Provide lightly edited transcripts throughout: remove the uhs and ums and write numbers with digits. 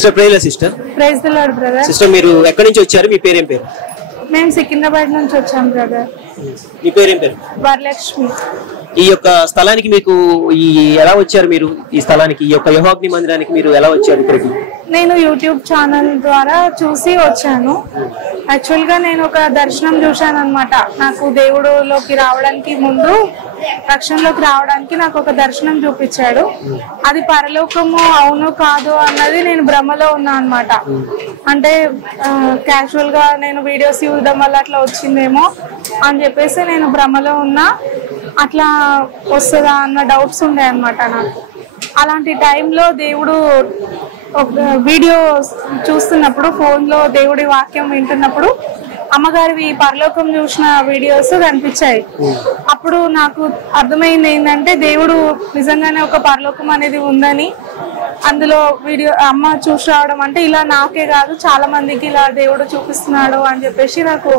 Sister praise sister. Praise the lord brother. Sister మీరు ఎక్కడి నుంచి వచ్చారు? మీ పేరేం పేరు? మేము సికింద్రాబాద్ నుంచి వచ్చాం బ్రదర్. మీ పేరేం పేరు? వరలక్ష్మి. ఈ యొక్క స్థలానికి మీకు ఎలా వచ్చారు? మీరు ఈ స్థలానికి, ఈ యొక్క యెహోవా మందిరానికి మీరు ఎలా వచ్చారు ఇక్కడికి? నేను యూట్యూబ్ ఛానల్ ద్వారా చూసి వచ్చాను. యాక్చువల్ గా నేను ఒక దర్శనం చూశాను అనమాట. నాకు దేవుడులోకి రావడానికి ముందు, రక్షణలోకి రావడానికి నాకు ఒక దర్శనం చూపించాడు. అది పరలోకము అవును కాదు అన్నది నేను భ్రమలో ఉన్నా అనమాట. అంటే క్యాజువల్ గా నేను వీడియోస్ చూడడం వల్ల అట్లా వచ్చిందేమో అని చెప్పేసి నేను భ్రమలో ఉన్నా. అట్లా వస్తుందా అన్న డౌట్స్ ఉండే అనమాట నాకు. అలాంటి టైంలో దేవుడు ఒక వీడియో చూస్తున్నప్పుడు, ఫోన్లో దేవుడి వాక్యం వింటున్నప్పుడు అమ్మగారివి పరలోకం చూసిన వీడియోస్ కనిపించాయి. అప్పుడు నాకు అర్థమైంది ఏంటంటే దేవుడు నిజంగానే ఒక పరలోకం అనేది ఉందని. అందులో వీడియో అమ్మ చూసి రావడం అంటే ఇలా నాకే కాదు చాలా మందికి ఇలా దేవుడు చూపిస్తున్నాడు అని చెప్పేసి నాకు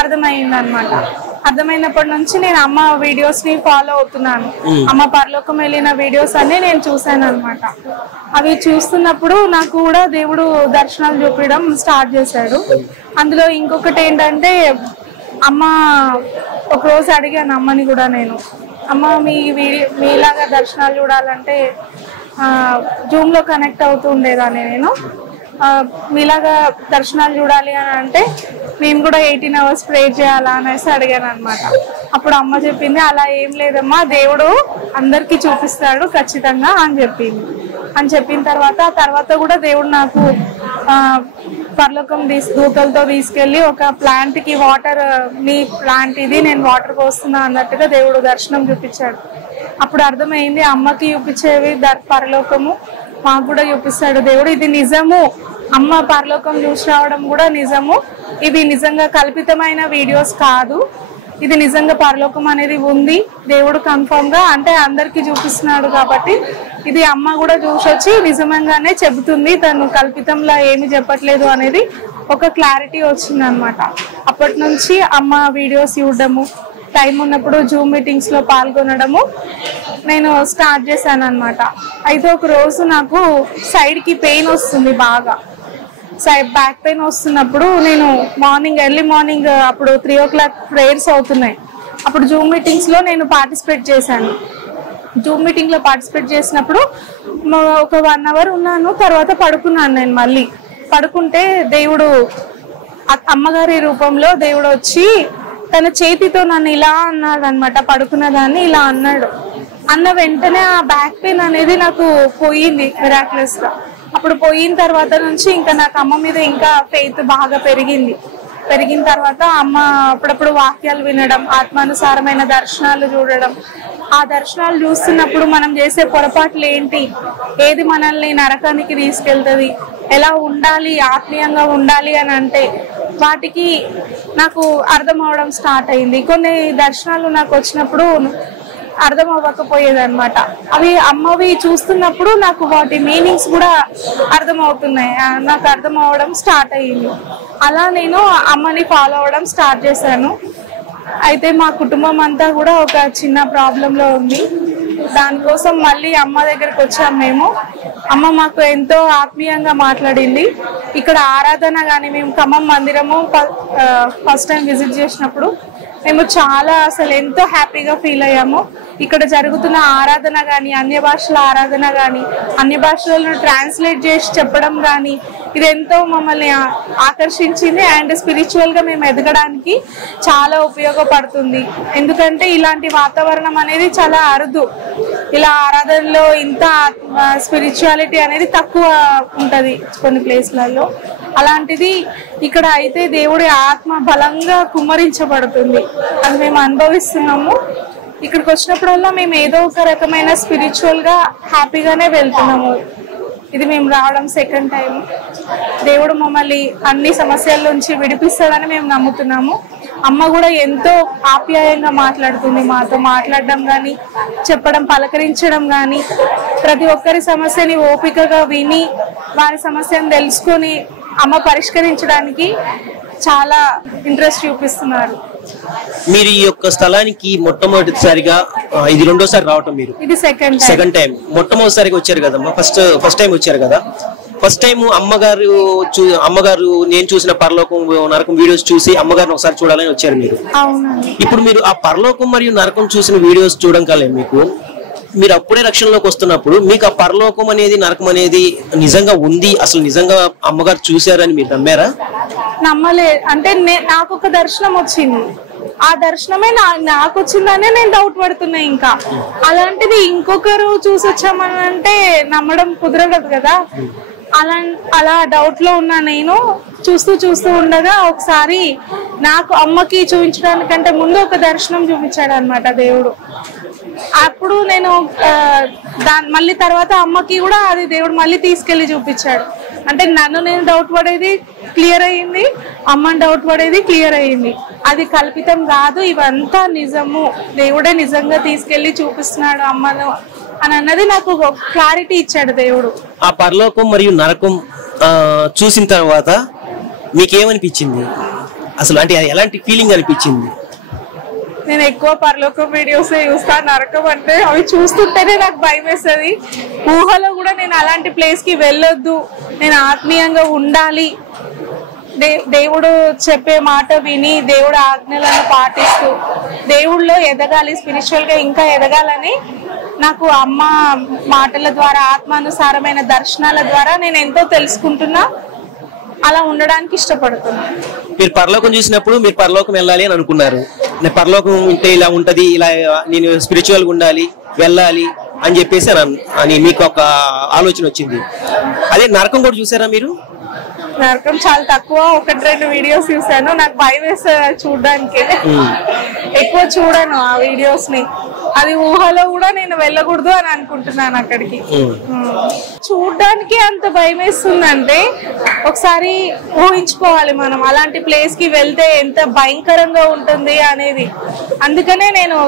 అర్థమైంది అనమాట. అర్థమైనప్పటి నుంచి నేను అమ్మ వీడియోస్ ని ఫాలో అవుతున్నాను. అమ్మ పరలోకం వెళ్ళిన వీడియోస్ అన్ని నేను చూసాను అనమాట. అవి చూస్తున్నప్పుడు నాకు కూడా దేవుడు దర్శనాలు చూపించడం స్టార్ట్ చేశాడు. అందులో ఇంకొకటి ఏంటంటే, అమ్మ ఒకరోజు అడిగాను అమ్మని కూడా నేను, అమ్మ మీలాగా దర్శనాలు చూడాలంటే జూమ్ లో కనెక్ట్ అవుతూ ఉండేదాన్ని నేను. మీలాగా దర్శనాలు చూడాలి అని అంటే నేను కూడా 18 hours ప్రేయర్ చేయాలా అనేసి అడిగాను అనమాట. అప్పుడు అమ్మ చెప్పింది, అలా ఏం లేదమ్మా, దేవుడు అందరికీ చూపిస్తాడు ఖచ్చితంగా అని చెప్పింది. అని చెప్పిన తర్వాత కూడా దేవుడు నాకు పరలోకం దూతలతో తీసుకెళ్లి ఒక ప్లాంట్ కి వాటర్, మీ ప్లాంట్ ఇది, నేను వాటర్ పోస్తున్నా అన్నట్టుగా దేవుడు దర్శనం చూపించాడు. అప్పుడు అర్థమైంది అమ్మకి చూపించేవి పరలోకము మాకు కూడా చూపిస్తాడు దేవుడు. ఇది నిజము, అమ్మ పరలోకం చూసి రావడం కూడా నిజము. ఇవి నిజంగా కల్పితమైన వీడియోస్ కాదు, ఇది నిజంగా పరలోకం అనేది ఉంది. దేవుడు కన్ఫర్మ్ గా అంటే అందరికి చూపిస్తున్నాడు కాబట్టి ఇది అమ్మ కూడా చూసొచ్చి నిజంగానే చెబుతుంది, తను కల్పితంలా ఏమి చెప్పట్లేదు అనేది ఒక క్లారిటీ వచ్చింది అనమాట. అప్పటి నుంచి అమ్మ వీడియోస్ చూడడము, టైం ఉన్నప్పుడు జూమ్ మీటింగ్స్ లో పాల్గొనడము నేను స్టార్ట్ చేశాను అనమాట. అయితే ఒక రోజు నాకు సైడ్ కి పెయిన్ వస్తుంది బాగా, బ్యాక్ పెయిన్ వస్తున్నప్పుడు నేను ఎర్లీ మార్నింగ్ అప్పుడు 3 o'clock ప్రేయర్స్ అవుతున్నాయి. అప్పుడు జూమ్ మీటింగ్స్ లో నేను పార్టిసిపేట్ చేశాను. జూమ్ మీటింగ్ లో పార్టిసిపేట్ చేసినప్పుడు ఒక 1 hour ఉన్నాను. తర్వాత పడుకున్నాను. నేను మళ్ళీ పడుకుంటే దేవుడు, అమ్మగారి రూపంలో దేవుడు వచ్చి తన చేతితో నన్ను ఇలా అన్నాడు అనమాట. పడుకున్న దాన్ని ఇలా అన్నాడు. అన్న వెంటనే ఆ బ్యాక్ పెయిన్ అనేది నాకు పోయింది మిరాక్యులస్ గా. అప్పుడు పోయిన తర్వాత నుంచి ఇంకా నాకు అమ్మ మీద ఇంకా ఫెయిత్ బాగా పెరిగిన తర్వాత అమ్మ అప్పుడప్పుడు వాక్యాలు వినడం, ఆత్మానుసారమైన దర్శనాలు చూడడం. ఆ దర్శనాలు చూస్తున్నప్పుడు మనం చేసే పొరపాట్లు ఏంటి, ఏది మనల్ని నరకానికి తీసుకెళ్తుంది, ఎలా ఉండాలి, ఆత్మీయంగా ఉండాలి అని అంటే వాటికి నాకు అర్థం అవడం స్టార్ట్ అయింది. కొన్ని దర్శనాలు నాకు వచ్చినప్పుడు అర్థం అవ్వకపోయేది అనమాట. అవి అమ్మవి చూస్తున్నప్పుడు నాకు వాటి మీనింగ్స్ కూడా అర్థం అవుతున్నాయి, నాకు అర్థం అవ్వడం స్టార్ట్ అయ్యింది. అలా నేను అమ్మని ఫాలో అవ్వడం స్టార్ట్ చేశాను. అయితే మా కుటుంబం అంతా కూడా ఒక చిన్న ప్రాబ్లంలో ఉంది. దానికోసం మళ్ళీ అమ్మ దగ్గరకు వచ్చాము మేము. అమ్మ మాకు ఎంతో ఆత్మీయంగా మాట్లాడింది. ఇక్కడ ఆరాధన కానీ, మేము ఖమ్మం మందిరము ఫస్ట్ టైం విజిట్ చేసినప్పుడు మేము చాలా అసలు ఎంతో హ్యాపీగా ఫీల్ అయ్యాము. ఇక్కడ జరుగుతున్న ఆరాధన కానీ, అన్య భాషల ఆరాధన కానీ, అన్య భాషలను ట్రాన్స్లేట్ చేసి చెప్పడం కానీ, ఇది ఎంతో మమ్మల్ని ఆకర్షించింది. అండ్ స్పిరిచువల్ గా మేము ఎదగడానికి చాలా ఉపయోగపడుతుంది. ఎందుకంటే ఇలాంటి వాతావరణం అనేది చాలా అరుదు. ఇలా ఆరాధనలో ఇంత స్పిరిచువాలిటీ అనేది తక్కువ ఉంటది కొన్ని ప్లేస్లలో. అలాంటిది ఇక్కడ అయితే దేవుడి ఆత్మ బలంగా కుమ్మరించబడుతుంది, అది మేము అనుభవిస్తున్నాము. ఇక్కడికి వచ్చినప్పుడల్లా మేము ఏదో ఒక రకమైన స్పిరిచువల్ గా హ్యాపీగానే వెళ్తున్నాము. ఇది మేము రావడం సెకండ్ టైం. దేవుడు మమ్మల్ని అన్ని సమస్యల నుంచి విడిపిస్తాడని మేము నమ్ముతున్నాము. అమ్మ కూడా ఎంతో ఆప్యాయంగా మాట్లాడుతుంది, మాతో మాట్లాడడం కానీ, చెప్పడం, పలకరించడం కానీ, ప్రతి ఒక్కరి సమస్యని ఓపికగా విని వారి సమస్యను తెలుసుకొని అమ్మ పరిష్కరించడానికి చాలా ఇంట్రెస్ట్ చూపిస్తున్నారు. మీరు ఈ యొక్క స్థలానికి మొట్టమొదటిసారిగా ఇది రెండోసారి రావటం, మీరు ఇది సెకండ్ టైం. మొట్టమొదటిసారిగా వచ్చారు కదమ్మా, ఫస్ట్ టైం వచ్చారు కదా. ఫస్ట్ టైం అమ్మగారు నేను చూసిన పరలోకం నరకం వీడియోస్ చూసి అమ్మగారిని ఒకసారి చూడాలని వచ్చారు మీరు. ఇప్పుడు మీరు ఆ పరలోకం మరియు నరకం చూసిన వీడియోస్ చూడడం కలే మీరు అప్పుడే రక్షణలోకి వస్తున్నప్పుడు మీకు ఆ పరలోకం అనేది నరకం అనేది నిజంగా ఉంది, అసలు నిజంగా అమ్మగారు చూశారని మీరు నమ్మారా? నమ్మలేదు. అంటే నాకు ఒక దర్శనం వచ్చింది, ఆ దర్శనమే నాకు వచ్చిందనే నేను డౌట్ పడుతున్నా. ఇంకా అలాంటిది ఇంకొకరు చూసి వచ్చామని అంటే నమ్మడం కుదరదు కదా. అలా డౌట్ లో ఉన్నా. నేను చూస్తూ ఉండగా ఒకసారి నాకు అమ్మకి చూపించడానికంటే ముందు ఒక దర్శనం చూపించాడు అనమాట దేవుడు. అప్పుడు నేను మళ్ళీ తర్వాత అమ్మకి కూడా అది దేవుడు మళ్ళీ తీసుకెళ్లి చూపించాడు. అంటే నన్ను నేను డౌట్ పడేది క్లియర్ అయ్యింది, అమ్మని డౌట్ పడేది క్లియర్ అయ్యింది. అది కల్పితం కాదు, ఇవంతా నిజము, దేవుడే నిజంగా తీసుకెళ్లి చూపిస్తున్నాడు అమ్మను అని అన్నది నాకు క్లారిటీ ఇచ్చాడు దేవుడు. ఆ పరలోకం మరియు నరకం చూసిన తర్వాత మీకేమనిపించింది అసలు? అంటే ఎలాంటి ఫీలింగ్ అనిపించింది? నేను ఎక్కువ పరలోకం వీడియోస్ చూస్తా. నరకం అంటే అవి చూస్తుంటేనే నాకు భయం వేస్తుంది. ఊహలో కూడా నేను అలాంటి ప్లేస్ కి వెళ్ళొద్దు, నేను ఆత్మీయంగా ఉండాలి, దేవుడు చెప్పే మాట విని దేవుడు ఆజ్ఞలను పాటిస్తూ దేవుళ్ళలో ఎదగాలి, స్పిరిచువల్ గా ఇంకా ఎదగాలని నాకు అమ్మ మాటల ద్వారా ఆత్మానుసారమైన దర్శనాల ద్వారా నేను ఎంతో తెలుసుకుంటున్నా. అలా ఉండడానికి ఇష్టపడుతున్నా. మీరు పరలోకం చూసినప్పుడు మీరు పరలోకం వెళ్ళాలి అని అనుకున్నారు, పరలోకం ఉంటే ఇలా ఉంటది, ఇలా నేను స్పిరిచువల్ గా ఉండాలి, వెళ్ళాలి అని చెప్పేసి అని మీకు ఒక ఆలోచన వచ్చింది. అదే నరకం కూడా చూసారా మీరు? నరకం చాలా తక్కువ, 1-2 వీడియోస్ చూసాను. నాకు భయం వేస్తుంది చూడడానికి, ఎక్కువ చూడను ఆ వీడియోస్ ని. అది ఊహలో కూడా నేను వెళ్ళకూడదు అని అనుకుంటున్నాను అక్కడికి. చూడడానికి అంత భయం వేస్తుందంటే ఒకసారి ఊహించుకోవాలి మనం అలాంటి ప్లేస్ కి వెళ్తే ఎంత భయంకరంగా ఉంటుంది అనేది. అందుకనే నేను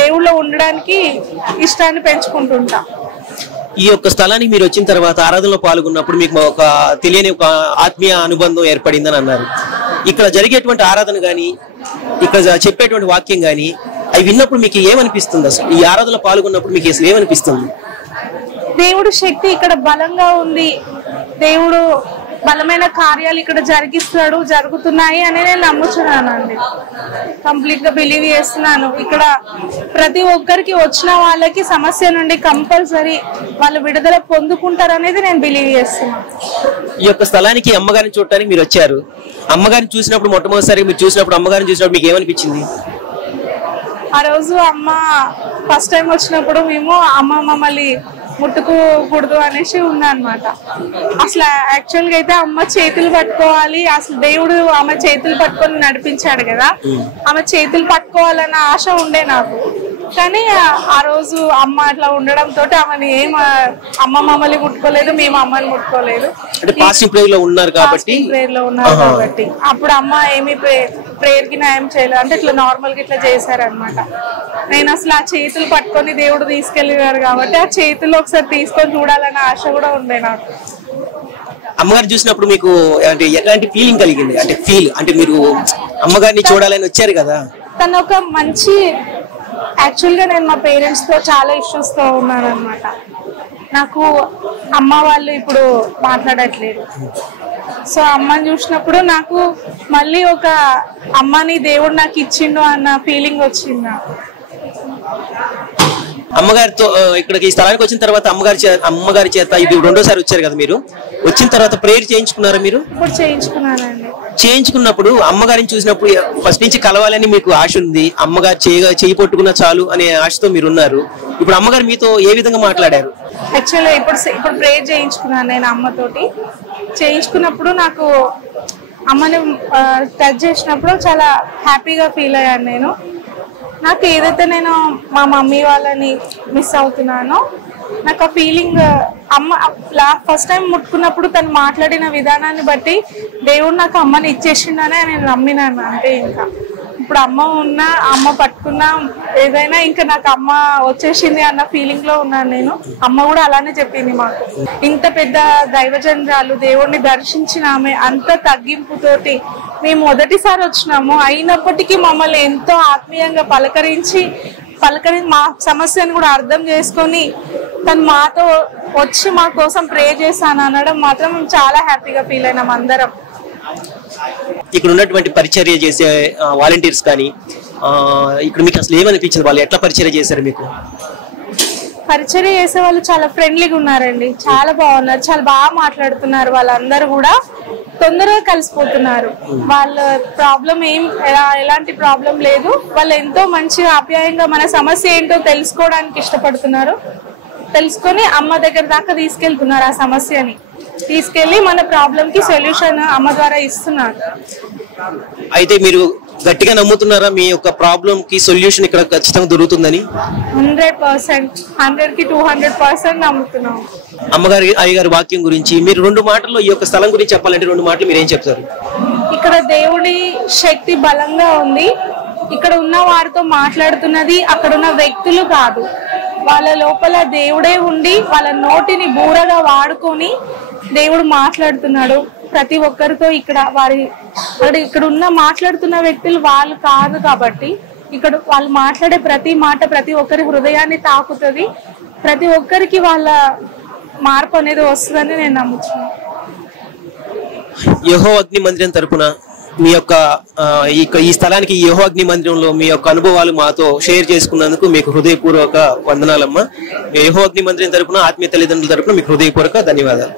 దేవుళ్ళో ఉండడానికి ఇష్టాన్ని పెంచుకుంటుంటా. ఈ యొక్క స్థలానికి మీరు వచ్చిన తర్వాత ఆరాధనలో పాల్గొన్నప్పుడు మీకు ఒక తెలియని ఒక ఆత్మీయ అనుబంధం ఏర్పడిందని అన్నారు. ఇక్కడ జరిగేటువంటి ఆరాధన గాని, ఇక్కడ చెప్పేటువంటి వాక్యం గాని అవి విన్నప్పుడు మీకు ఏమనిపిస్తుంది? అసలు ఈ ఆరాధనలో పాల్గొన్నప్పుడు మీకు అసలు ఏమనిపిస్తుంది? దేవుడు శక్తి ఇక్కడ బలంగా ఉంది, దేవుడు బలమైన కార్యాలు ఇక్కడ జరుగుతున్నాయి అని నేను నమ్ముతున్నానండి. కంప్లీట్ గా బిలీవ్ చేస్తున్నాను. ఇక్కడ ప్రతి ఒక్కరికి వచ్చిన వాళ్ళకి సమస్య నుండి కంపల్సరీ వాళ్ళు విడుదల పొందుకుంటారు అనేది నేను బిలీవ్ చేస్తున్నాను. ఈ యొక్క స్థలానికి అమ్మగారిని చూడటానికి మీరు వచ్చారు. అమ్మగారిని చూసినప్పుడు మొట్టమొదటిసారి మీరు చూసినప్పుడు అమ్మగారిని చూసినప్పుడు మీకు ఏమనిపించింది? ఆ రోజు అమ్మ ఫస్ట్ టైం వచ్చినప్పుడు మేము అమ్మ మమ్మల్ని ముట్టుకోకూడదు అనేసి ఉందన్నమాట. అసలు యాక్చువల్ గా అయితే అమ్మ చేతులు పట్టుకోవాలి, అసలు దేవుడు ఆమె చేతులు పట్టుకొని నడిపించాడు కదా, ఆమె చేతులు పట్టుకోవాలన్న ఆశ ఉండే నాకు. కానీ ఆ రోజు అమ్మ అట్లా ఉండడంతో ఆమెని అమ్మ మమ్మల్ని ముట్టుకోలేదు, మేము అమ్మని ముట్టుకోలేదు. ప్రేయర్ లో ఉన్నారు కాబట్టి అప్పుడు అమ్మ ఏమి ప్రేయర్ కి న్యాయం చేయలేదు, అంటే ఇట్లా నార్మల్ గా ఇట్లా చేశారనమాట. నేను అసలు ఆ చేతులు పట్టుకొని దేవుడు తీసుకెళ్ళారు కాబట్టి ఆ చేతులు ఒకసారి తీసుకొని చూడాలన్న ఆశ కూడా ఉండే నాకు. అమ్మగారు చూసినప్పుడు మీకు అంటే ఎలాంటి ఫీలింగ్ కలిగింది? అంటే మీరు అమ్మగారిని చూడాలని వచ్చారు కదా. తను ఒక మంచి, యాక్చువల్ గా నేను మా పేరెంట్స్ తో చాలా ఇష్యూస్ తో ఉన్నాను అనమాట. నాకు అమ్మ వాళ్ళు ఇప్పుడు మాట్లాడట్లేదు. సో అమ్మని చూసినప్పుడు నాకు మళ్ళీ ఒక అమ్మని దేవుడు నాకు ఇచ్చిండు అన్న ఫీలింగ్ వచ్చింది నాకు. అమ్మగారితో ఇక్కడికి ఈ స్థలానికి వచ్చిన తర్వాత అమ్మగారి చేత ఇది రెండోసారి వచ్చారు కదా మీరు. వచ్చిన తర్వాత ప్రేయర్ చేయించుకున్నారా మీరు? ఇప్పుడు చేయించుకున్నానండి. చేయించుకున్నప్పుడు అమ్మగారిని చూసినప్పుడు ఫస్ట్ నుంచి కలవాలని మీకు ఆశ ఉంది, అమ్మగారు చేయి పట్టుకున్నా చాలు అనే ఆశతో మీరు ఉన్నారు. ఇప్పుడు అమ్మగారు మీతో ఏ విధంగా మాట్లాడారు? యాక్చువల్గా ఇప్పుడు ప్రేయర్ చేయించుకున్నాను నేను అమ్మతోటి. చేయించుకున్నప్పుడు నాకు అమ్మని టచ్ చేసినప్పుడు చాలా హ్యాపీగా ఫీల్ అయ్యాను నేను. నాకు ఏదైతే నేను మా మమ్మీ వాళ్ళని మిస్ అవుతున్నానో నాకు ఆ ఫీలింగ్, అమ్మ ఫస్ట్ టైం ముట్టుకున్నప్పుడు తను మాట్లాడిన విధానాన్ని బట్టి దేవుడు నాకు అమ్మని ఇచ్చేసిండనే నేను నమ్మినాను. అంటే ఇంకా ఇప్పుడు అమ్మ ఉన్నా, అమ్మ పట్టుకున్నా, ఏదైనా ఇంకా నాకు అమ్మ వచ్చేసింది అన్న ఫీలింగ్ లో ఉన్నాను నేను. అమ్మ కూడా అలానే చెప్పింది మాకు. ఇంత పెద్ద దైవజనరాలు దేవుడిని దర్శించిన ఆమె అంత తగ్గింపుతోటి మేము మొదటిసారి వచ్చినాము, అయినప్పటికీ మమ్మల్ని ఎంతో ఆత్మీయంగా పలకరించి మా సమస్యను కూడా అర్థం చేసుకొని తను మాతో వచ్చి మా కోసం ప్రే చేశాను అనడం మాత్రం మేము చాలా హ్యాపీగా ఫీల్ అయినాం అందరం. ఇక్కడ ఉన్నటువంటి పరిచర్య చేసే వాలంటీర్స్ కానీ ఇక్కడ మీకు అసలు ఏమనిపించింది? వాళ్ళు ఎట్లా పరిచర్య చేశారు? మీకు పరిచర్య చేసే వాళ్ళు చాలా ఫ్రెండ్లీగా ఉన్నారండి, చాలా బాగున్నారు, చాలా బాగా మాట్లాడుతున్నారు. వాళ్ళందరూ కూడా తొందరగా కలిసిపోతున్నారు. వాళ్ళ ప్రాబ్లం ఎలాంటి ప్రాబ్లం లేదు. వాళ్ళు ఎంతో మంచిగా ఆప్యాయంగా మన సమస్య ఏంటో తెలుసుకోవడానికి ఇష్టపడుతున్నారు. తెలుసుకొని అమ్మ దగ్గర దాకా తీసుకెళ్తున్నారు. ఆ సమస్యని తీసుకెళ్లి మన ప్రాబ్లం కి సొల్యూషన్ అమ్మ ద్వారా ఇస్తున్నారు. అయితే మీరు గట్టిగా నమ్ముతున్నారా మీ యొక్క ప్రాబ్లం కి సొల్యూషన్ ఇక్కడ ఖచ్చితంగా దొరుకుతుందని? 100%, 100కి 200% నమ్ముతున్నాం. అమ్మగారి అయ్యగారి వాక్యం గురించి మీరు 2 మాటల్లో ఈ యొక్క స్థలం గురించి చెప్పాలంటే 2 మాటలు మీరు ఏం చెప్తారు? ఇక్కడ దేవుడి శక్తి బలంగా ఉంది. ఇక్కడ ఉన్న వారితో మాట్లాడుతున్నది అక్కడ ఉన్న వ్యక్తులు కాదు, వాళ్ళ లోపల దేవుడే ఉండి వాళ్ళ నోటిని బూరగా వాడుకొని దేవుడు మాట్లాడుతున్నాడు ప్రతి ఒక్కరితో. ఇక్కడ ఉన్న మాట్లాడుతున్న వ్యక్తులు వాళ్ళు కాదు కాబట్టి ఇక్కడ వాళ్ళు మాట్లాడే ప్రతి మాట ప్రతి ఒక్కరి హృదయాన్ని తాకుతుంది. ప్రతి ఒక్కరికి వాళ్ళ మార్పు అనేది వస్తుందని నేను నమ్ముతున్నాను. యెహోవా అగ్ని మందిరం తరపున మీ యొక్క ఈ స్థలానికి యెహోవా అగ్ని మందిరంలో మీ యొక్క అనుభవాలు మాతో షేర్ చేసుకున్నందుకు మీకు హృదయపూర్వక వందనాలమ్మా. యెహోవా అగ్ని మందిరం తరపున ఆత్మీయ తల్లిదండ్రుల తరపున మీకు హృదయపూర్వక ధన్యవాదాలు.